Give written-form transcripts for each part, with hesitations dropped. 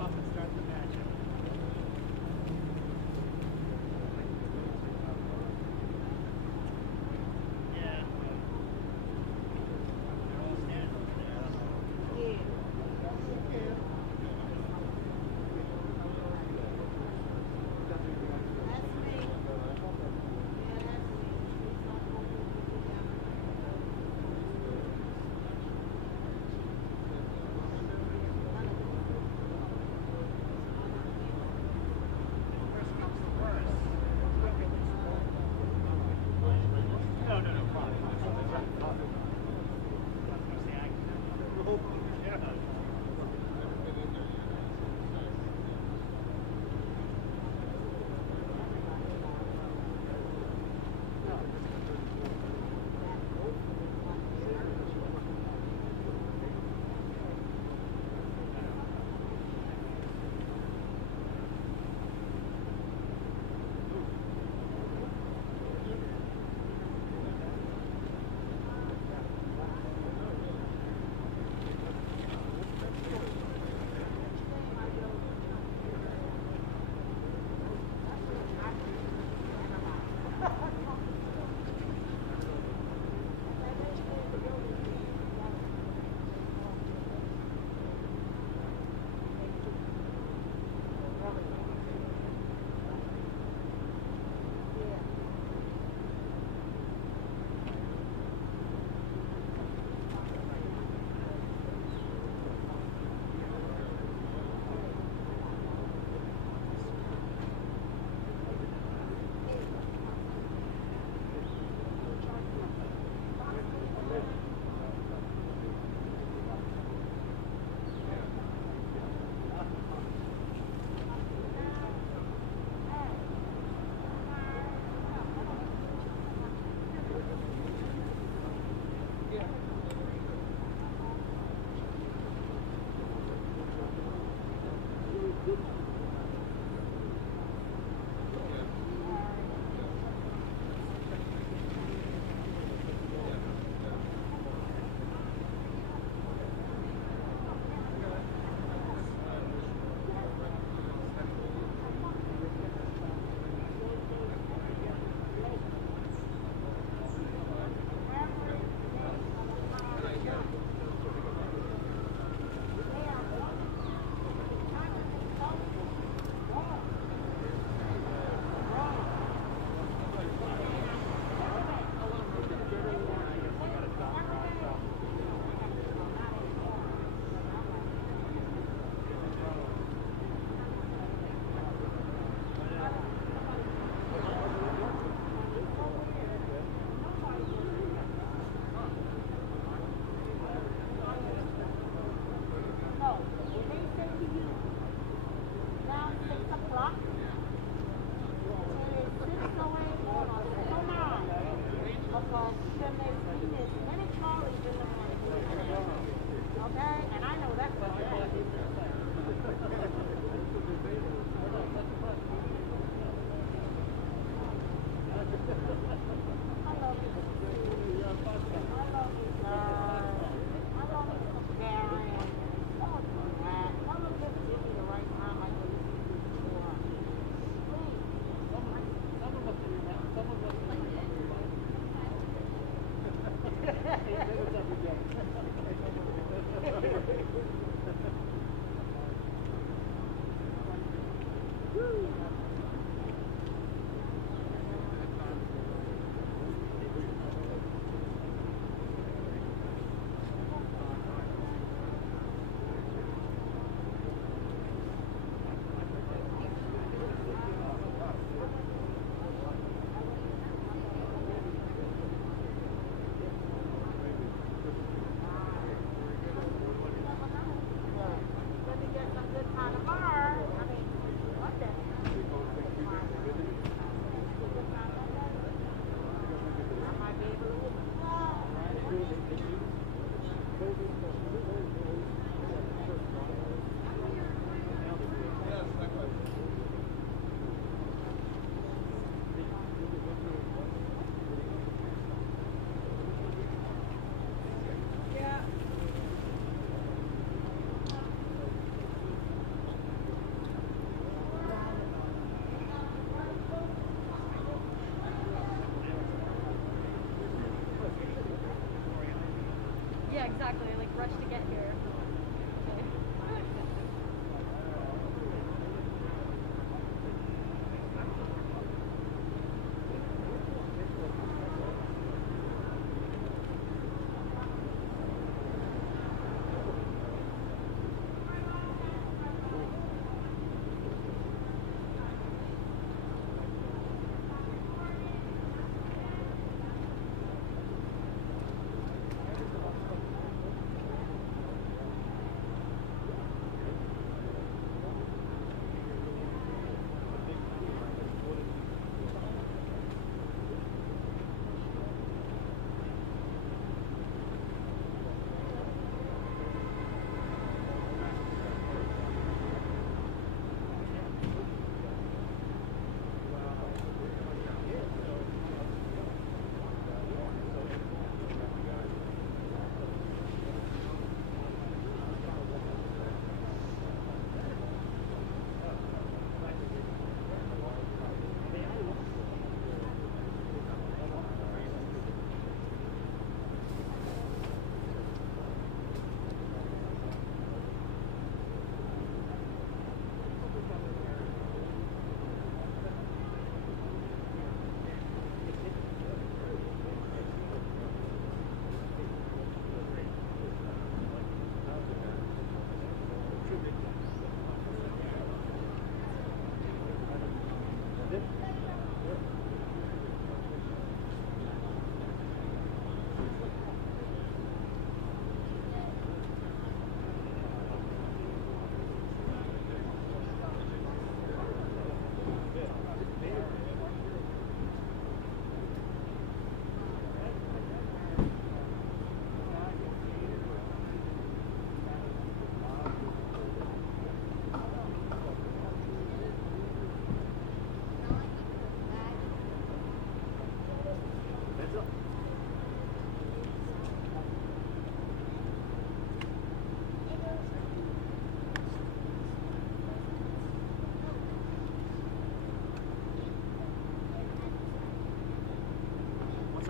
up and start the magic. Yeah. They're all standing over there. Yeah. That's me. Yeah, that's me. It's not going to be down.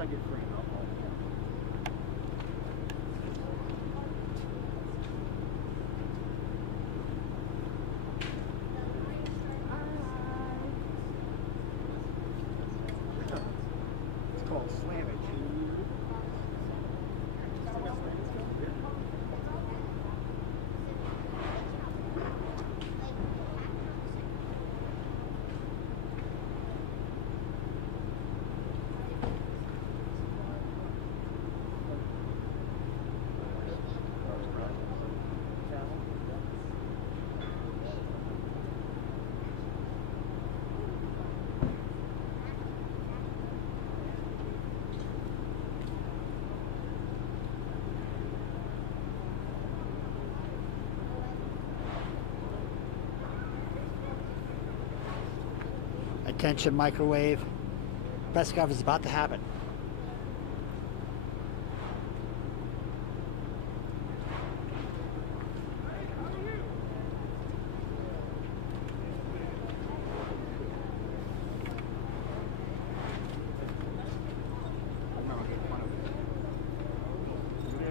I get free, I'll call. It's called slammage. Attention microwave. Press conference is about to happen.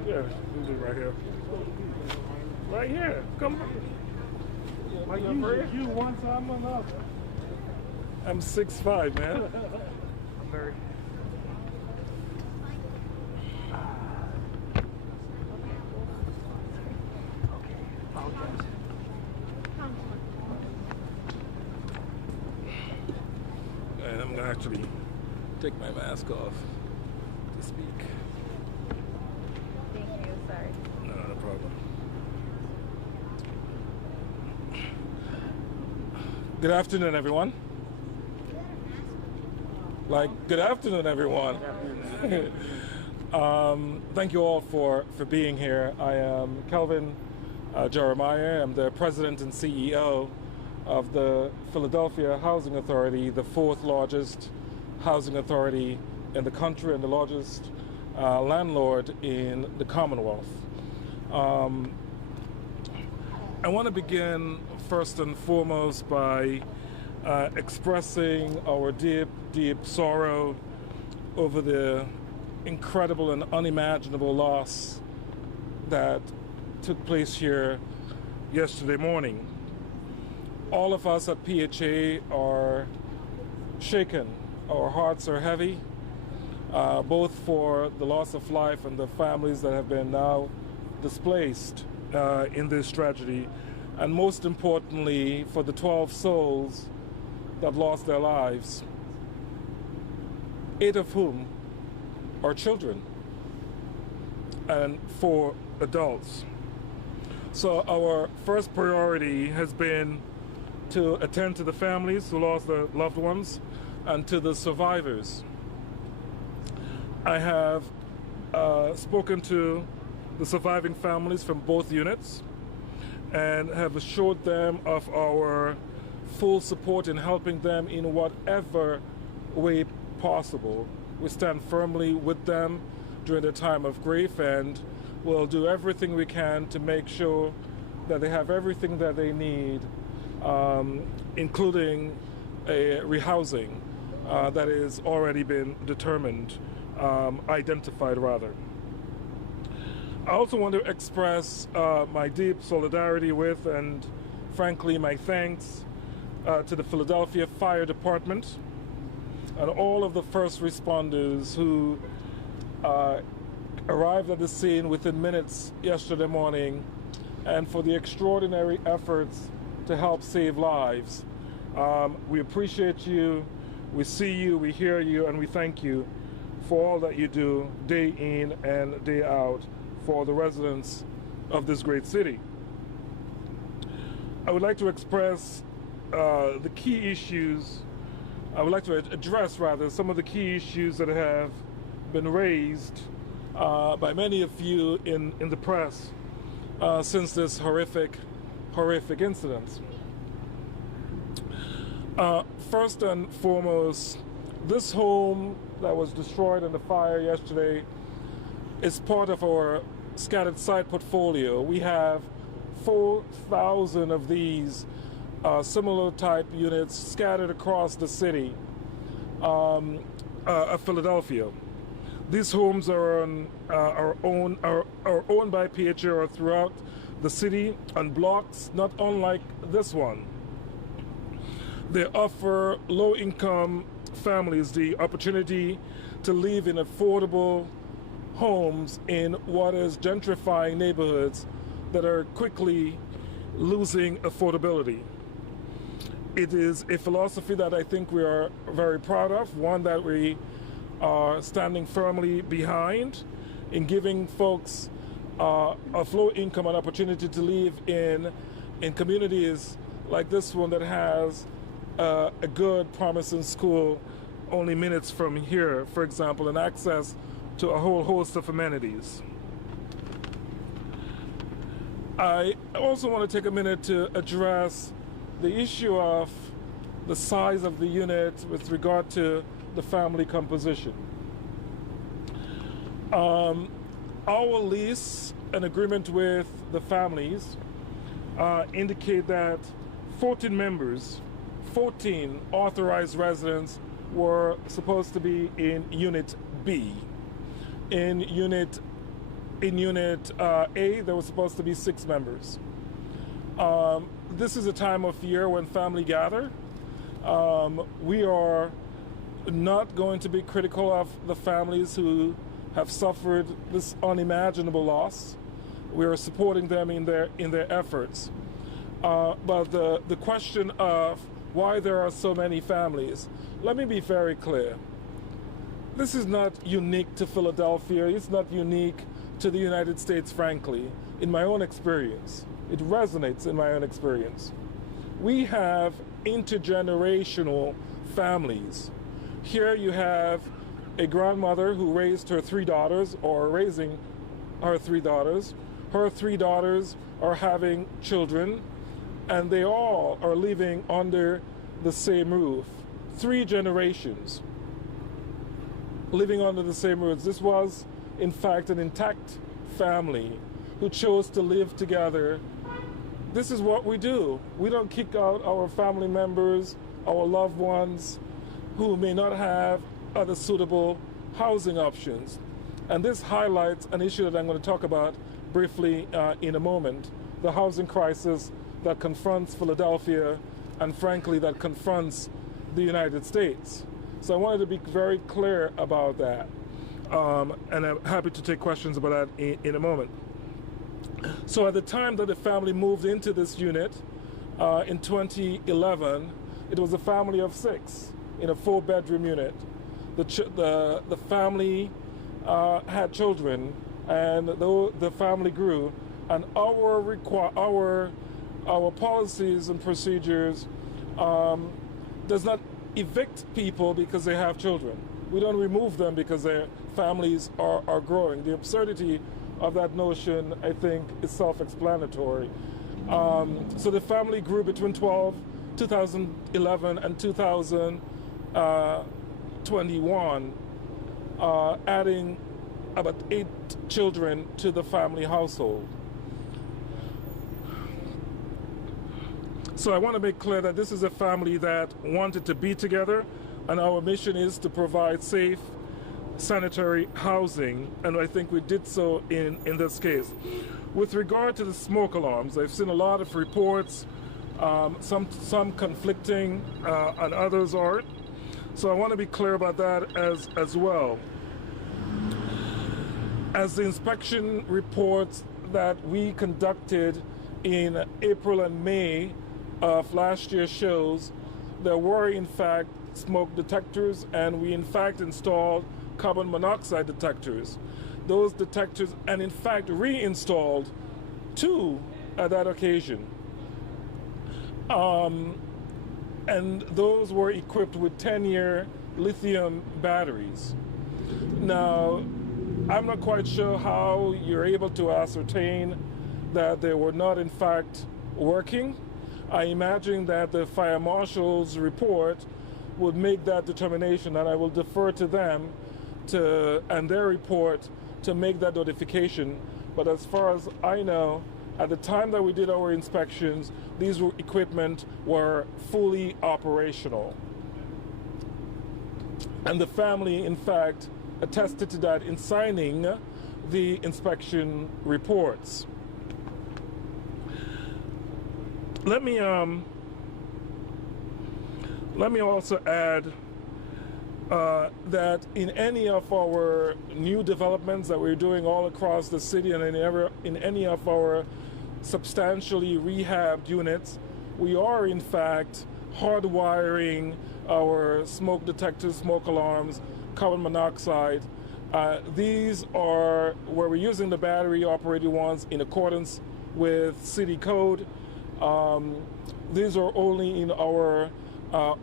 Yeah, we'll do it right here. Right here. Come on. Like you one time another. I'm 6'5", man. I'm very. And I'm gonna actually take my mask off to speak. Thank you, sorry. No, no problem. Good afternoon, everyone. Good afternoon, everyone. Thank you all for being here. I am Kelvin Jeremiah. I'm the president and CEO of the Philadelphia Housing Authority, the fourth largest housing authority in the country and the largest landlord in the Commonwealth. I want to begin first and foremost by expressing our deep sorrow over the incredible and unimaginable loss that took place here yesterday morning. All of us at PHA are shaken. Our hearts are heavy, both for the loss of life and the families that have been now displaced in this tragedy, and most importantly for the 12 souls that lost their lives, 8 of whom are children and 4 adults. So our first priority has been to attend to the families who lost their loved ones and to the survivors. I have spoken to the surviving families from both units and have assured them of our full support in helping them in whatever way possible. We stand firmly with them during the time of grief, and we'll do everything we can to make sure that they have everything that they need, including a rehousing that has already been identified rather. I also want to express my deep solidarity with, and frankly my thanks to the Philadelphia Fire Department and all of the first responders who arrived at the scene within minutes yesterday morning, and for the extraordinary efforts to help save lives. We appreciate you, we see you, we hear you, and we thank you for all that you do day in and day out for the residents of this great city. I would like to express the key issues, I would like to address rather some of the key issues that have been raised by many of you in the press since this horrific incident. First and foremost, this home that was destroyed in the fire yesterday is part of our scattered site portfolio. We have 4,000 of these similar type units scattered across the city of Philadelphia. These homes are owned by PHA throughout the city on blocks not unlike this one. They offer low-income families the opportunity to live in affordable homes in what is gentrifying neighborhoods that are quickly losing affordability. It is a philosophy that I think we are very proud of, one that we are standing firmly behind in giving folks of low income an opportunity to live in communities like this one that has a good, promising school only minutes from here, for example, and access to a whole host of amenities. I also want to take a minute to address the issue of the size of the unit with regard to the family composition. Our lease and agreement with the families indicate that 14 members, 14 authorized residents were supposed to be in Unit B. In Unit A, there was supposed to be 6 members. This is a time of year when family gather. We are not going to be critical of the families who have suffered this unimaginable loss. We are supporting them in their efforts. But the question of why there are so many families, let me be very clear. This is not unique to Philadelphia. It's not unique to the United States, frankly, in my own experience. It resonates in my own experience. We have intergenerational families. Here you have a grandmother who raised her 3 daughters, or raising her 3 daughters. Her 3 daughters are having children, and they all are living under the same roof. 3 generations living under the same roof. This was, in fact, an intact family who chose to live together. This is what we do. We don't kick out our family members, our loved ones, who may not have other suitable housing options. And this highlights an issue that I'm going to talk about briefly in a moment, the housing crisis that confronts Philadelphia and, frankly, that confronts the United States. So I wanted to be very clear about that. And I'm happy to take questions about that in a moment. So at the time that the family moved into this unit in 2011, it was a family of 6 in a 4-bedroom unit. The family had children, and the family grew, and our policies and procedures does not evict people because they have children. We don't remove them because their families are growing. The absurdity of that notion, I think, is self-explanatory. So the family grew between 2011 and 2021, adding about 8 children to the family household. So I want to make clear that this is a family that wanted to be together, and our mission is to provide safe, sanitary housing, and I think we did so in this case. With regard to the smoke alarms, I've seen a lot of reports, some conflicting, and others aren't. So I want to be clear about that as well. As the inspection reports that we conducted in April and May of last year shows, there were in fact smoke detectors, and we in fact installed carbon monoxide detectors. Those detectors, and in fact reinstalled 2 at that occasion. And those were equipped with 10-year lithium batteries. Now, I'm not quite sure how you're able to ascertain that they were not in fact working. I imagine that the fire marshal's report would make that determination, and I will defer to them and their report to make that notification. But as far as I know, at the time that we did our inspections, these equipment were fully operational. And the family, in fact, attested to that in signing the inspection reports. Let me also add that in any of our new developments that we're doing all across the city and in any of our substantially rehabbed units, we are in fact hardwiring our smoke detectors, smoke alarms, carbon monoxide. These are where we're using the battery operated ones in accordance with city code. These are only in our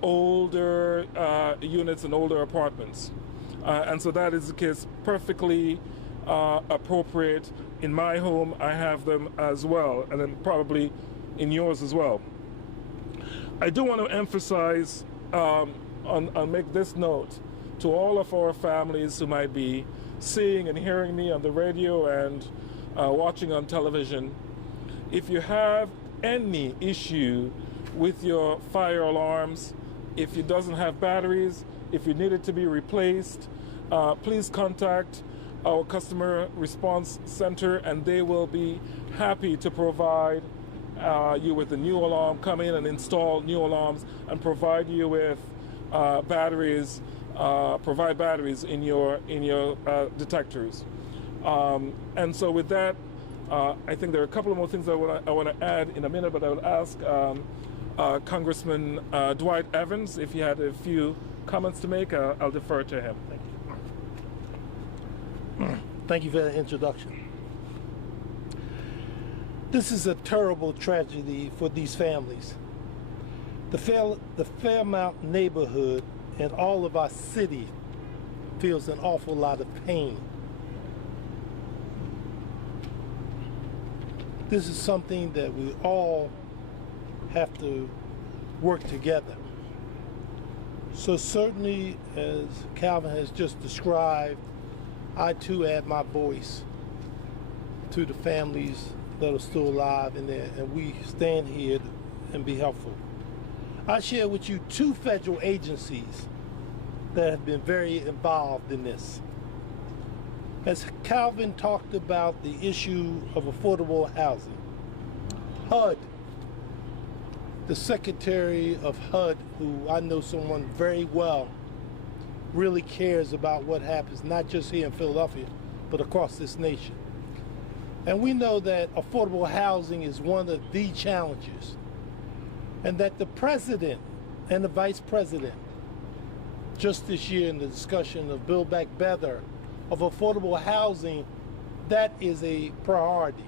older units and older apartments. And so that is the case, perfectly appropriate. In my home, I have them as well, and then probably in yours as well. I do want to emphasize and make this note to all of our families who might be seeing and hearing me on the radio and watching on television. If you have any issue with your fire alarms, if it doesn't have batteries, if you need it to be replaced, please contact our customer response center and they will be happy to provide you with a new alarm, come in and install new alarms and provide you with batteries, provide batteries in your detectors. And so with that, I think there are a couple of more things I want to add in a minute, but I will ask Congressman Dwight Evans if he had a few comments to make. I'll defer to him. Thank you. Thank you for that introduction. This is a terrible tragedy for these families. The Fairmount neighborhood and all of our city feels an awful lot of pain. This is something that we all have to work together. So certainly, as Calvin has just described, I too add my voice to the families that are still alive in there, and we stand here and be helpful. I share with you two federal agencies that have been very involved in this. As Calvin talked about the issue of affordable housing, HUD, the Secretary of HUD, who I know someone very well, really cares about what happens, not just here in Philadelphia, but across this nation. And we know that affordable housing is one of the challenges, and that the President and the Vice President, just this year in the discussion of Build Back Better, of affordable housing, that is a priority.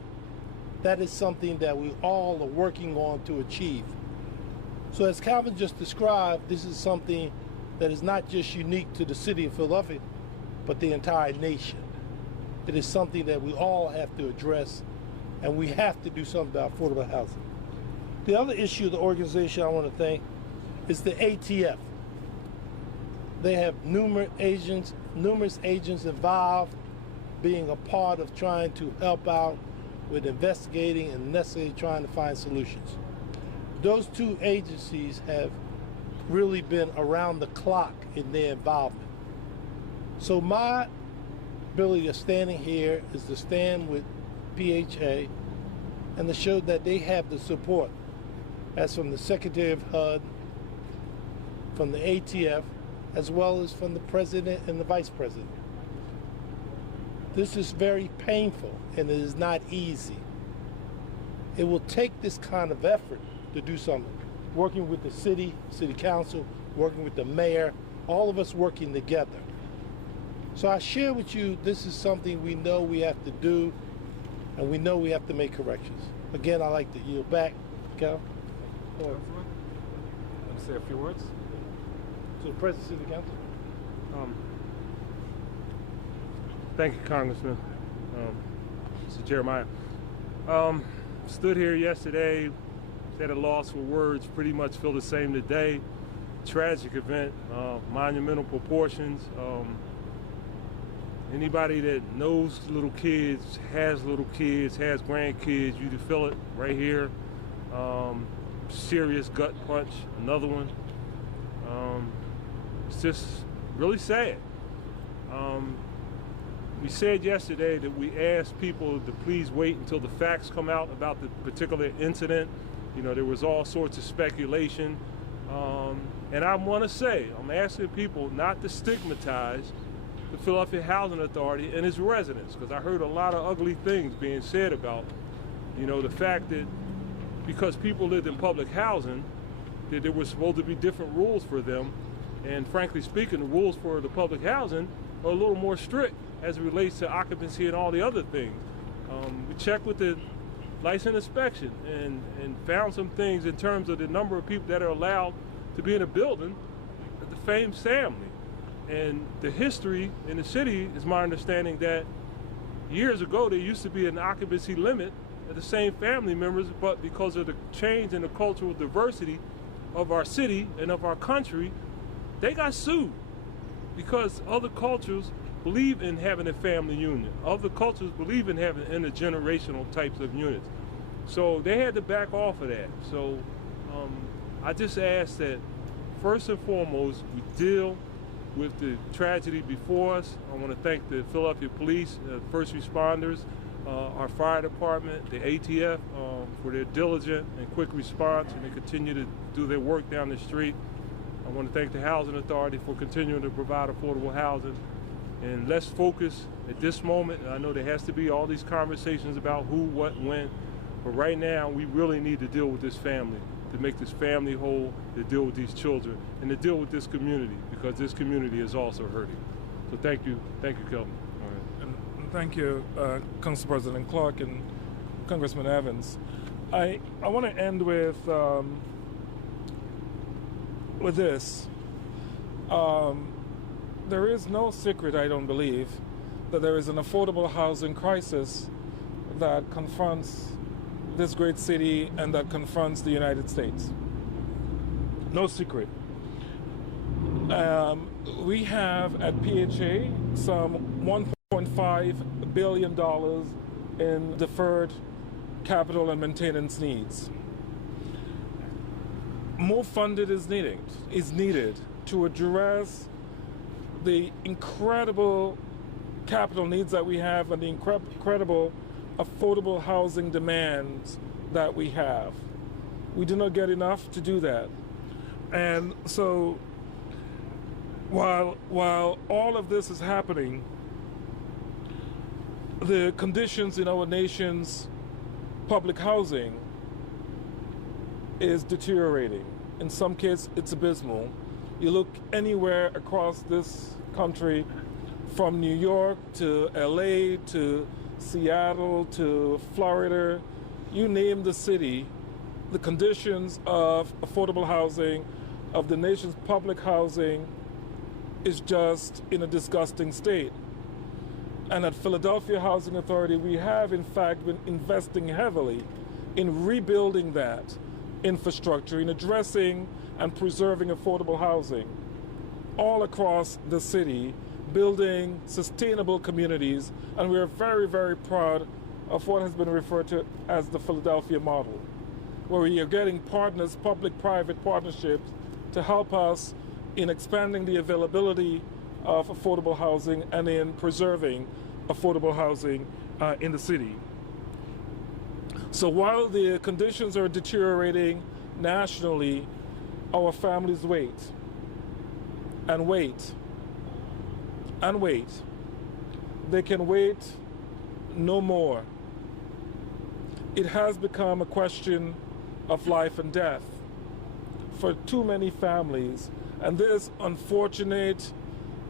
That is something that we all are working on to achieve. So as Calvin just described, this is something that is not just unique to the city of Philadelphia, but the entire nation. It is something that we all have to address, and we have to do something about affordable housing. The other issue of the organization I want to thank is the ATF. They have numerous agents involved, being a part of trying to help out with investigating and necessarily trying to find solutions. Those two agencies have really been around the clock in their involvement. So my ability of standing here is to stand with PHA and to show that they have the support, as from the Secretary of HUD, from the ATF, as well as from the President and the Vice President. This is very painful and it is not easy. It will take this kind of effort to do something. Working with the city council, working with the mayor, all of us working together. So I share with you, this is something we know we have to do, and we know we have to make corrections. Again, I'd like to yield back. Cal? Let me say a few words. To the President of the Council. Thank you, Congressman. Mr. Jeremiah. Stood here yesterday, at a loss for words, pretty much feel the same today. Tragic event, monumental proportions. Anybody that knows little kids, has grandkids, you can feel it right here. Serious gut punch, another one. It's just really sad. We said yesterday that we asked people to please wait until the facts come out about the particular incident. You know, there was all sorts of speculation. And I want to say, I'm asking people not to stigmatize the Philadelphia Housing Authority and its residents, because I heard a lot of ugly things being said about, you know, the fact that because people lived in public housing, that there was supposed to be different rules for them. And frankly speaking, the rules for the public housing are a little more strict as it relates to occupancy and all the other things. We checked with the license inspection and found some things in terms of the number of people that are allowed to be in a building at the same family. And the history in the city is my understanding that years ago there used to be an occupancy limit at the same family members, but because of the change in the cultural diversity of our city and of our country, they got sued because other cultures believe in having a family unit. Other cultures believe in having intergenerational types of units. So they had to back off of that. So I just ask that first and foremost, we deal with the tragedy before us. I want to thank the Philadelphia Police, first responders, our fire department, the ATF for their diligent and quick response, and they continue to do their work down the street. I want to thank the Housing Authority for continuing to provide affordable housing. And let's focus at this moment. I know there has to be all these conversations about who, what, when, but right now we really need to deal with this family, to make this family whole, to deal with these children, and to deal with this community, because this community is also hurting. So thank you, Kelvin. All right. And thank you, Council President Clark and Congressman Evans. I want to end with this. There is no secret, I don't believe, that there is an affordable housing crisis that confronts this great city and that confronts the United States. No secret. We have at PHA some $1.5 billion in deferred capital and maintenance needs. More funding is needed to address the incredible capital needs that we have and the incredible affordable housing demands that we have. We do not get enough to do that. And so while all of this is happening, the conditions in our nation's public housing is deteriorating. In some cases, it's abysmal. You look anywhere across this country, from New York to LA to Seattle to Florida, you name the city, the conditions of affordable housing, of the nation's public housing, is just in a disgusting state. And at Philadelphia Housing Authority, we have in fact been investing heavily in rebuilding that infrastructure, in addressing and preserving affordable housing all across the city, building sustainable communities, and we are very, very proud of what has been referred to as the Philadelphia model, where we are getting partners, public-private partnerships, to help us in expanding the availability of affordable housing and in preserving affordable housing in the city. So while the conditions are deteriorating nationally, our families wait and wait and wait. They can wait no more. It has become a question of life and death for too many families, and this unfortunate,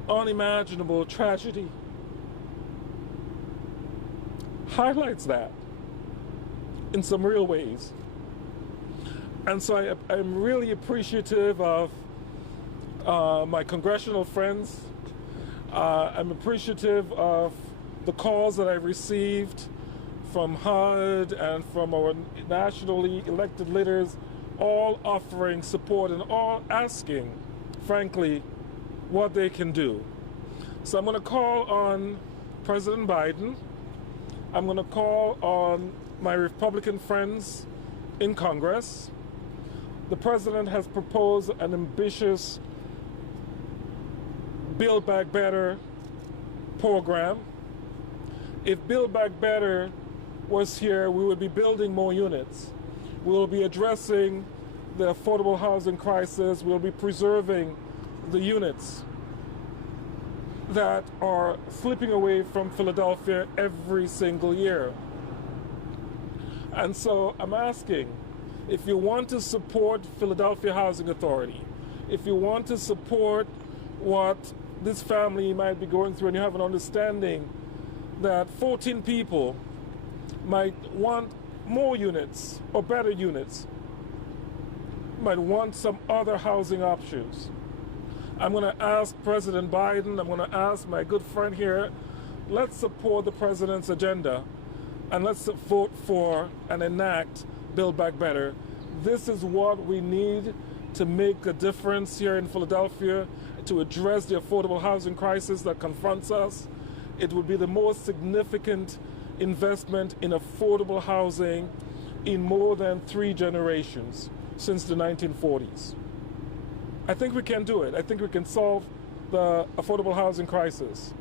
unimaginable tragedy highlights that in some real ways. And so I'm really appreciative of my congressional friends. I'm appreciative of the calls that I received from HUD and from our nationally elected leaders, all offering support and all asking, frankly, what they can do. So I'm going to call on President Biden. I'm going to call on my Republican friends in Congress. The president has proposed an ambitious Build Back Better program. If Build Back Better was here, we would be building more units. We will be addressing the affordable housing crisis. We'll be preserving the units that are slipping away from Philadelphia every single year. And so I'm asking, if you want to support Philadelphia Housing Authority, if you want to support what this family might be going through, and you have an understanding that 14 people might want more units or better units, might want some other housing options, I'm going to ask President Biden, I'm going to ask my good friend here, let's support the president's agenda and let's vote for and enact Build Back Better. This is what we need to make a difference here in Philadelphia, to address the affordable housing crisis that confronts us. It would be the most significant investment in affordable housing in more than 3 generations since the 1940s. I think we can do it. I think we can solve the affordable housing crisis.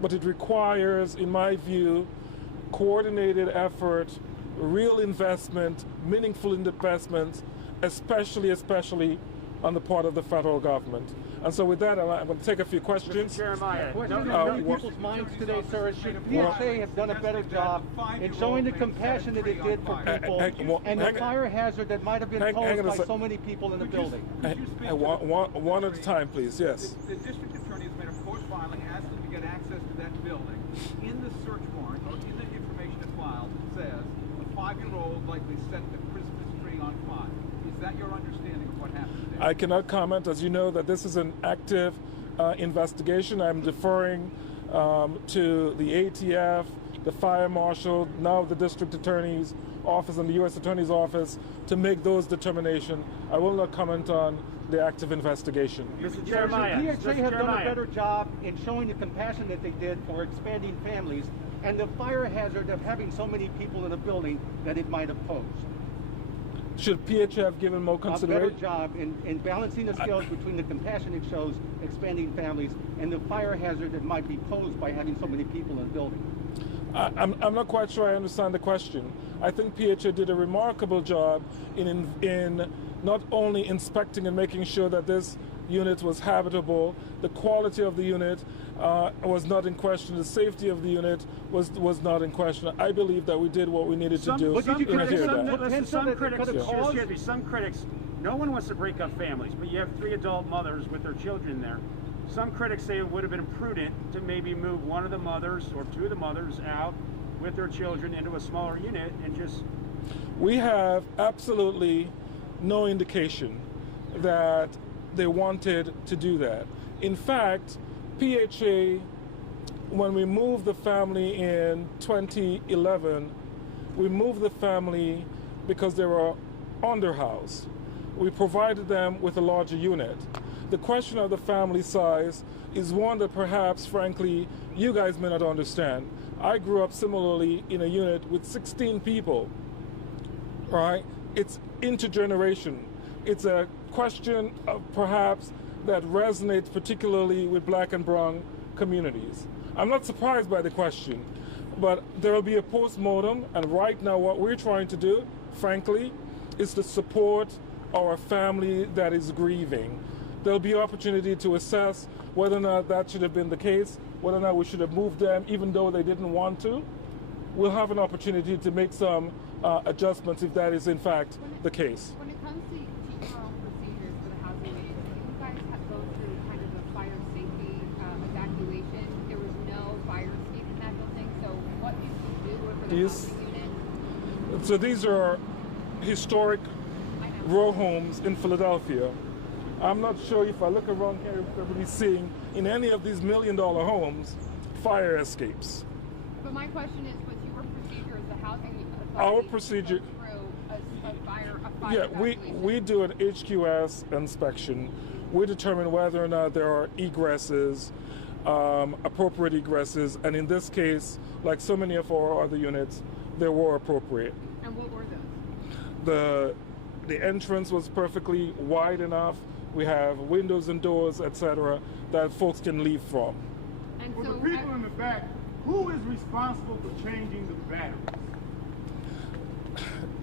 But it requires, in my view, coordinated effort, real investment, meaningful investment, especially on the part of the federal government. And so with that, I'm going to take a few questions. Mr. Jeremiah, Question in people's minds today, sir, is should PHA have done a better job in showing the compassion that it did for people and the fire hazard that might have been posed by so many people in the building? One at a time, please. Yes. The district attorney has made a post-filing, asked them to get access to that building. In the search warrant, or in the information it filed, it says a 5-year-old likely set the Christmas tree on fire. Is that your understanding of what happened today? I cannot comment, as you know, that this is an active investigation. I'm deferring to the ATF, the fire marshal, now the district attorney's office and the U.S. attorney's office to make those determinations. I will not comment on the active investigation. Mr. Jeremiah, Should PHA have done a better job in showing the compassion that they did for expanding families and the fire hazard of having so many people in a building that it might have posed? Should PHA have given more A consideration? better job in balancing the scales between the compassion it shows expanding families and the fire hazard that might be posed by having so many people in a building? I'm not quite sure I understand the question. I think PHA did a remarkable job in not only inspecting and making sure that this unit was habitable, the quality of the unit was not in question, the safety of the unit was not in question. I believe that we did what we needed to do Some in critics, here. some critics, no one wants to break up families, but you have 3 adult mothers with their children there. Some critics say it would have been prudent to maybe move one of the mothers or 2 of the mothers out with their children into a smaller unit and just... We have absolutely no indication that they wanted to do that. In fact, PHA, when we moved the family in 2011, we moved the family because they were underhoused. We provided them with a larger unit. The question of the family size is one that perhaps, frankly, you guys may not understand. I grew up similarly in a unit with 16 people, right? It's intergeneration. It's a question of perhaps that resonates particularly with black and brown communities. I'm not surprised by the question, but there will be a post-mortem, and right now what we're trying to do, frankly, is to support our family that is grieving. There'll be opportunity to assess whether or not that should have been the case, whether or not we should have moved them even though they didn't want to. We'll have an opportunity to make some adjustments if that is in fact the case. When it comes to teaching your own procedures for the housing units, you guys go through kind of a fire safety evacuation. There was no fire escape in that building, so what did you do for the housing unit? So these are historic row homes in Philadelphia. I'm not sure if I look around here if everybody's seeing in any of these $1 million homes fire escapes. But my question is, what's your procedure as the housing authority? Our procedure. Through a fire Yeah, evacuation? we do an HQS inspection. We determine whether or not there are egresses, appropriate egresses, and in this case, like so many of our other units, they were appropriate. And what were those? The entrance was perfectly wide enough. We have windows and doors, etc., that folks can leave from. And For so the people in the back, who is responsible for changing the batteries?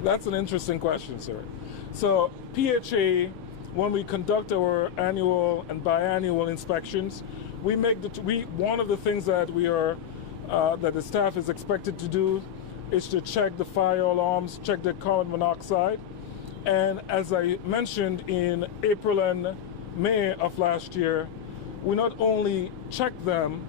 That's an interesting question, sir. So PHA, when we conduct our annual and biannual inspections, we make one of the things that we are that the staff is expected to do is to check the fire alarms, check the carbon monoxide, and as I mentioned in April and May of last year, we not only checked them,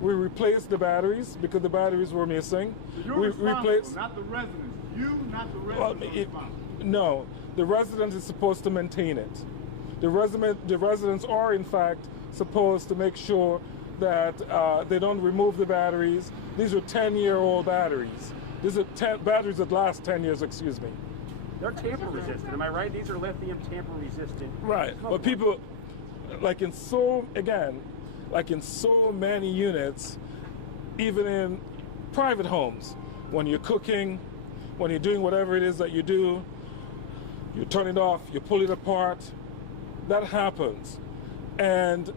we replaced the batteries because the batteries were missing. So you're responsible, not the residents. You, not the residents, are responsible. No, the resident is supposed to maintain it. The residents are, in fact, supposed to make sure that they don't remove the batteries. These are 10-year-old batteries. These are batteries that last 10 years, excuse me. They're tamper resistant, am I right? These are lithium tamper resistant. Right, but people, like in so many units, even in private homes, when you're cooking, when you're doing whatever it is that you do, you turn it off, you pull it apart, that happens. And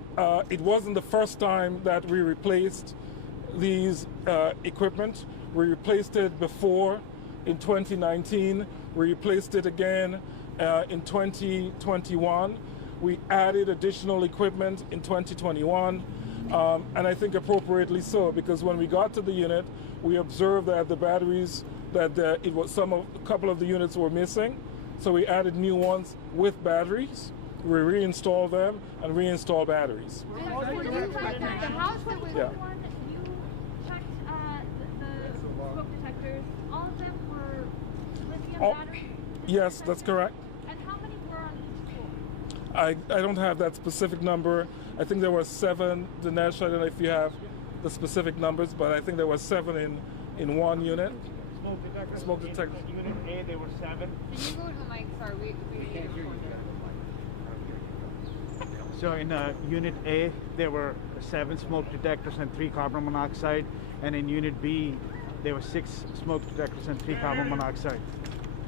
it wasn't the first time that we replaced these equipment. We replaced it before in 2019. We replaced it again in 2021. We added additional equipment in 2021, and I think appropriately so, because when we got to the unit, we observed that the batteries, that a couple of the units were missing, so we added new ones with batteries. We reinstalled them and reinstalled batteries. The house that was Yeah. You checked the smoke detectors. All of them were lithium batteries? Yes, that's correct. And how many were on each floor? I don't have that specific number. I think there were 7. Dinesh, I don't know if you have the specific numbers, but I think there were 7 in one unit. Smoke detectors. Unit A, there were 7. Can you go to the mic? Sorry, we can't hear you. So in Unit A, there were 7 smoke detectors and 3 carbon monoxide, and in Unit B, there were 6 smoke detectors and 3 carbon monoxide.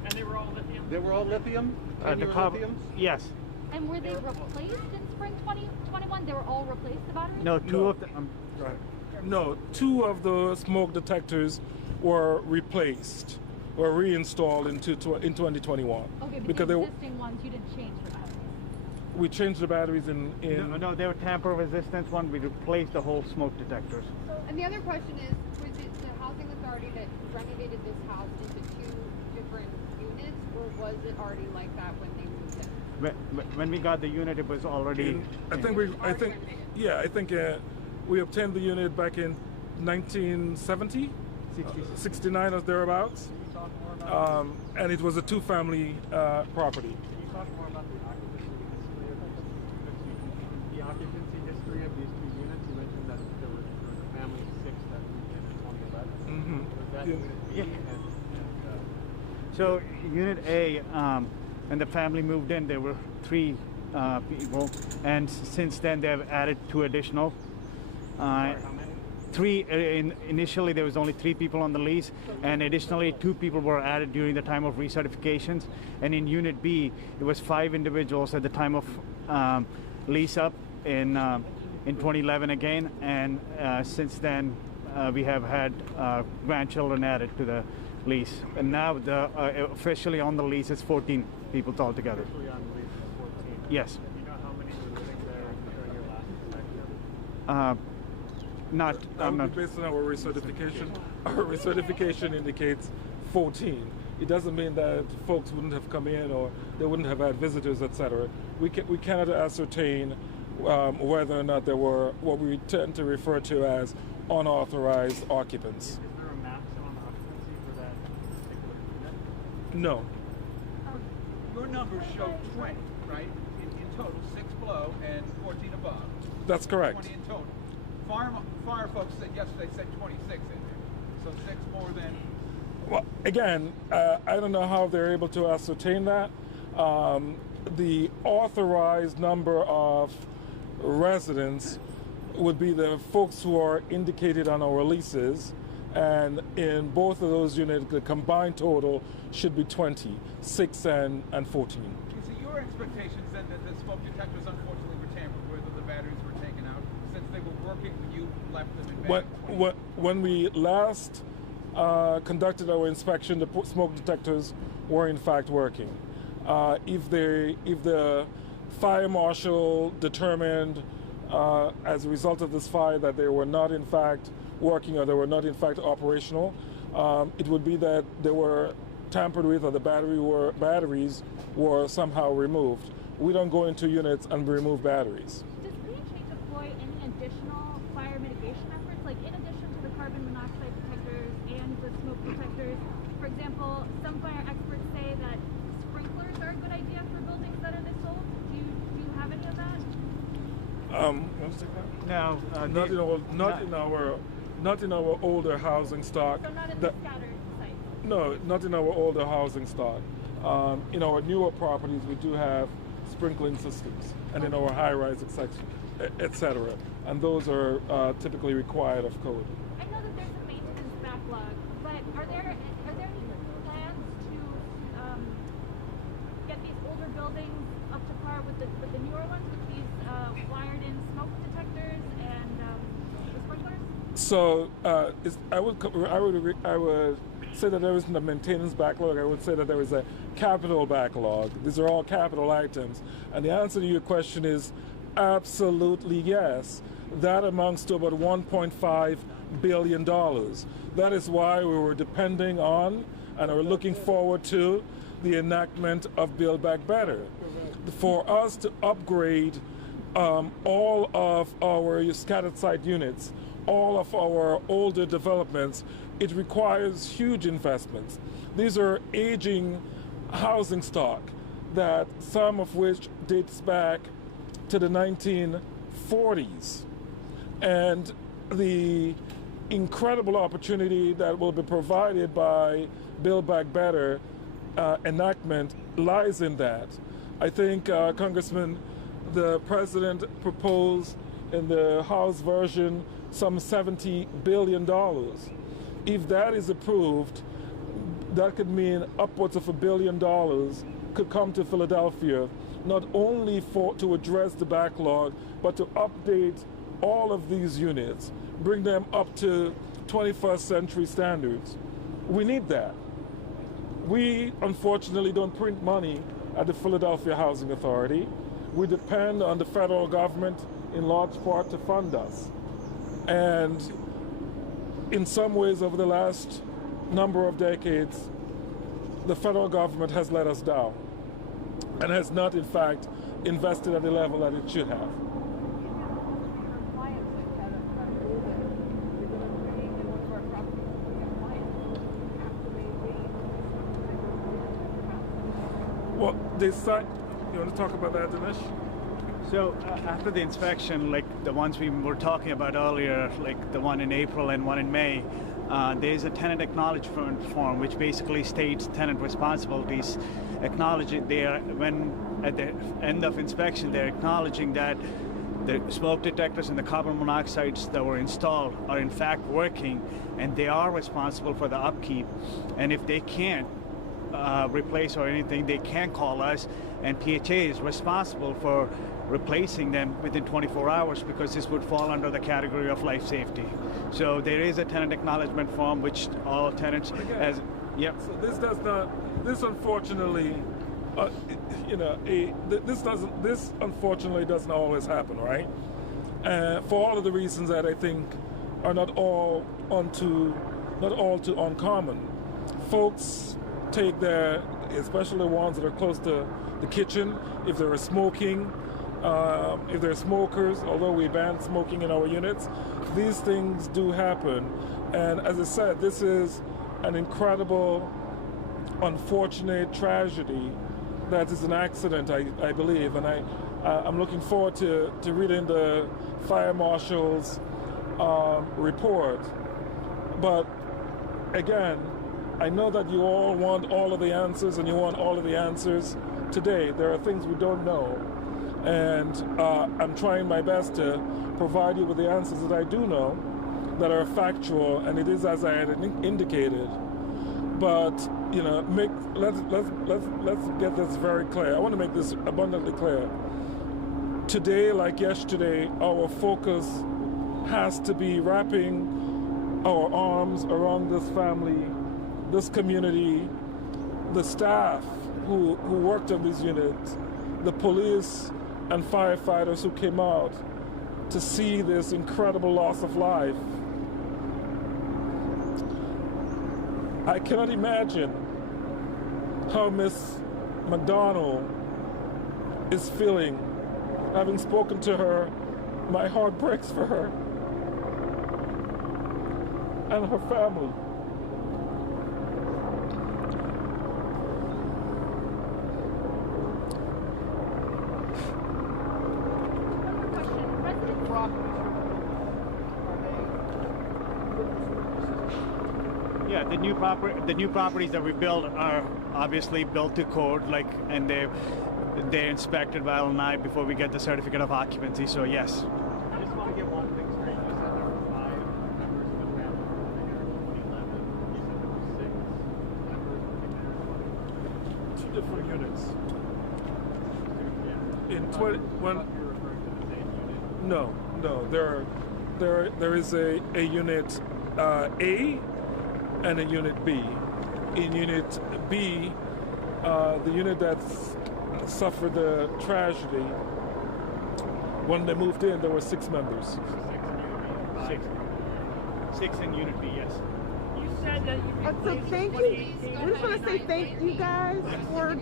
And they were all lithium? They were all lithium? Yes. And were they replaced in spring 2021? They were all replaced, the batteries? No, two of them. Go ahead. No, 2 of the smoke detectors were replaced, were reinstalled in 2021. Okay, but because the existing ones, you didn't change the batteries. We changed the batteries in No, they were tamper resistant one. We replaced the whole smoke detectors. And the other question is, was it the housing authority that renovated this house into 2 different units, or was it already like that when they moved in? When we got the unit, it was already. I think we obtained the unit back in 1970, 69 or thereabouts, and it was a 2-family property. Can you talk more about the occupancy history of these 2 units? You mentioned that there was a family of 6 that moved in 2011. Was that Unit B? So Unit A, when the family moved in, there were 3 people, and since then they've added 2 additional. Sorry, how many? 3 initially there was only 3 people on the lease, and additionally 2 people were added during the time of recertifications. And in Unit B, it was 5 individuals at the time of lease up in 2011 again, and since then we have had grandchildren added to the lease, and now officially on the lease is 14 people altogether. Officially on the lease is 14. Yes. Do you know how many were living there during your last inspection? That would be based on our recertification. Our recertification indicates 14. It doesn't mean that folks wouldn't have come in or they wouldn't have had visitors, etc. We cannot ascertain whether or not there were what we tend to refer to as unauthorized occupants. Is there a maximum occupancy for that particular unit? No. Your numbers show 20, right? In total, 6 below and 14 above. That's correct. 20 in total. Fire folks said yesterday said 26 in there. So 6 more than. Well, again, I don't know how they're able to ascertain that. The authorized number of residents would be the folks who are indicated on our leases, and in both of those units, the combined total should be 20, 6 and 14. So your expectations then that the smoke detectors unfortunately were tampered with or the batteries were taken out, is since they were working when you left them in May? When we last conducted our inspection, the smoke detectors were in fact working. If the fire marshal determined as a result of this fire that they were not in fact working or they were not in fact operational, it would be that they were tampered with or the batteries were somehow removed. We don't go into units and remove batteries. Does PHA deploy any additional fire mitigation efforts, like in addition to the carbon monoxide detectors and the smoke detectors? For example, some fire experts say that sprinklers are a good idea for buildings that are this old. Do you have any of that? No, not in our older housing stock. So not in the scattered sites? No, not in our older housing stock. In our newer properties, we do have sprinkling systems, and in our high-rise, etc. And those are typically required of code. I know that there's a maintenance backlog, but are there any plans to get these older buildings up to par with the newer ones, with these wired-in smoke detectors and the sprinklers? So I would say that there isn't a maintenance backlog. I would say that there is a capital backlog. These are all capital items. And the answer to your question is absolutely yes. That amounts to about $1.5 billion. That is why we were depending on and are looking forward to the enactment of Build Back Better. For us to upgrade all of our scattered site units, all of our older developments, it requires huge investments. These are aging housing stock, that some of which dates back to the 1940s. And the incredible opportunity that will be provided by Build Back Better enactment lies in that. I think, Congressman, the President proposed in the House version some $70 billion. If that is approved, that could mean upwards of $1 billion could come to Philadelphia, not only to address the backlog, but to update all of these units, bring them up to 21st century standards. We need that. We, unfortunately, don't print money at the Philadelphia Housing Authority. We depend on the federal government in large part to fund us. And in some ways, over the last number of decades, the federal government has let us down and has not, in fact, invested at the level that it should have. Well, you want to talk about that, Dinesh? So after the inspection, like the ones we were talking about earlier, like the one in April and one in May, there's a tenant acknowledgement form which basically states tenant responsibilities, acknowledging when at the end of inspection they're acknowledging that the smoke detectors and the carbon monoxides that were installed are in fact working, and they are responsible for the upkeep. And if they can't replace or anything, they can call us, and PHA is responsible for replacing them within 24 hours, because this would fall under the category of life safety. So there is a tenant acknowledgement form which all tenants has. Yep. So this unfortunately, this unfortunately doesn't always happen, right? For all of the reasons that I think are not all too uncommon. Folks take especially the ones that are close to the kitchen, if there is smoking, if there are smokers, although we ban smoking in our units, these things do happen. And as I said, this is an incredible, unfortunate tragedy that is an accident, I believe. And I'm looking forward to reading the fire marshal's report. But again, I know that you all want all of the answers, and you want all of the answers today. There are things we don't know, and I'm trying my best to provide you with the answers that I do know, that are factual, and it is as I had indicated. But let's get this very clear. I want to make this abundantly clear. today, like yesterday, our focus has to be wrapping our arms around this family, this community, the staff who worked on these units, the police and firefighters who came out to see this incredible loss of life. I cannot imagine how Miss McDonald is feeling. Having spoken to her, my heart breaks for her and her family. Yeah, the new properties that we build are obviously built to code, and they're inspected by L&I before we get the certificate of occupancy. So yes. I just want to get one thing straight. You said there were 5 members of the family living there in 2011. You said there were 6 members living there in 2020. Two different units. Yeah. In 20 when you're referring to the same unit. no, there is a unit A and a unit B. In unit B, the unit that suffered the tragedy, when they moved in, there were 6 members. 6 in unit B, yes. You said that you So thank you. We just want to say thank you guys for.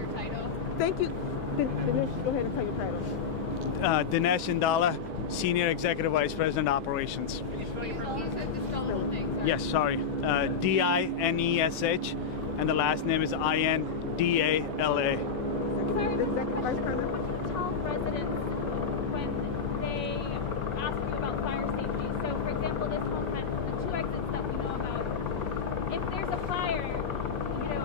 Thank you. Dinesh, go ahead and tell your title. Dinesh Indala, Senior Executive Vice President Operations. Yes, sorry. D-I-N-E-S-H, and the last name is I-N-D-A-L-A. Executive Vice President. What do you tell residents when they ask you about fire safety? So, for example, this home has the 2 exits that we know about. If there's a fire,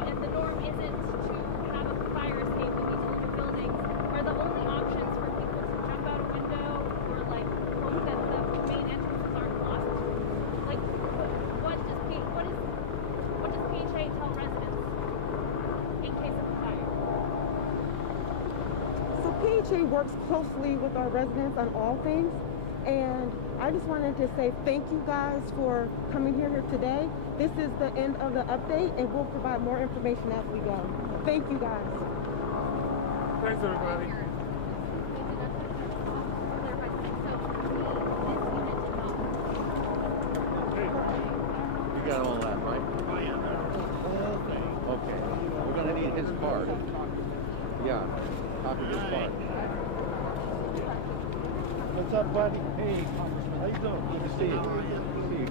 and the norm isn't to have a fire escape in these older buildings, are the only options for people to jump out a window or hope that the main entrances aren't blocked? What does PHA tell residents in case of a fire? So PHA works closely with our residents on all things, and I just wanted to say thank you guys for coming here today. This is the end of the update, and we'll provide more information as we go. Thank you guys. Thanks, everybody. You got all that, right? Okay. We're going to need his card. Yeah. Copy his card. What's up, buddy? Hey, Congressman. How you doing? Good to see you. Good to see you.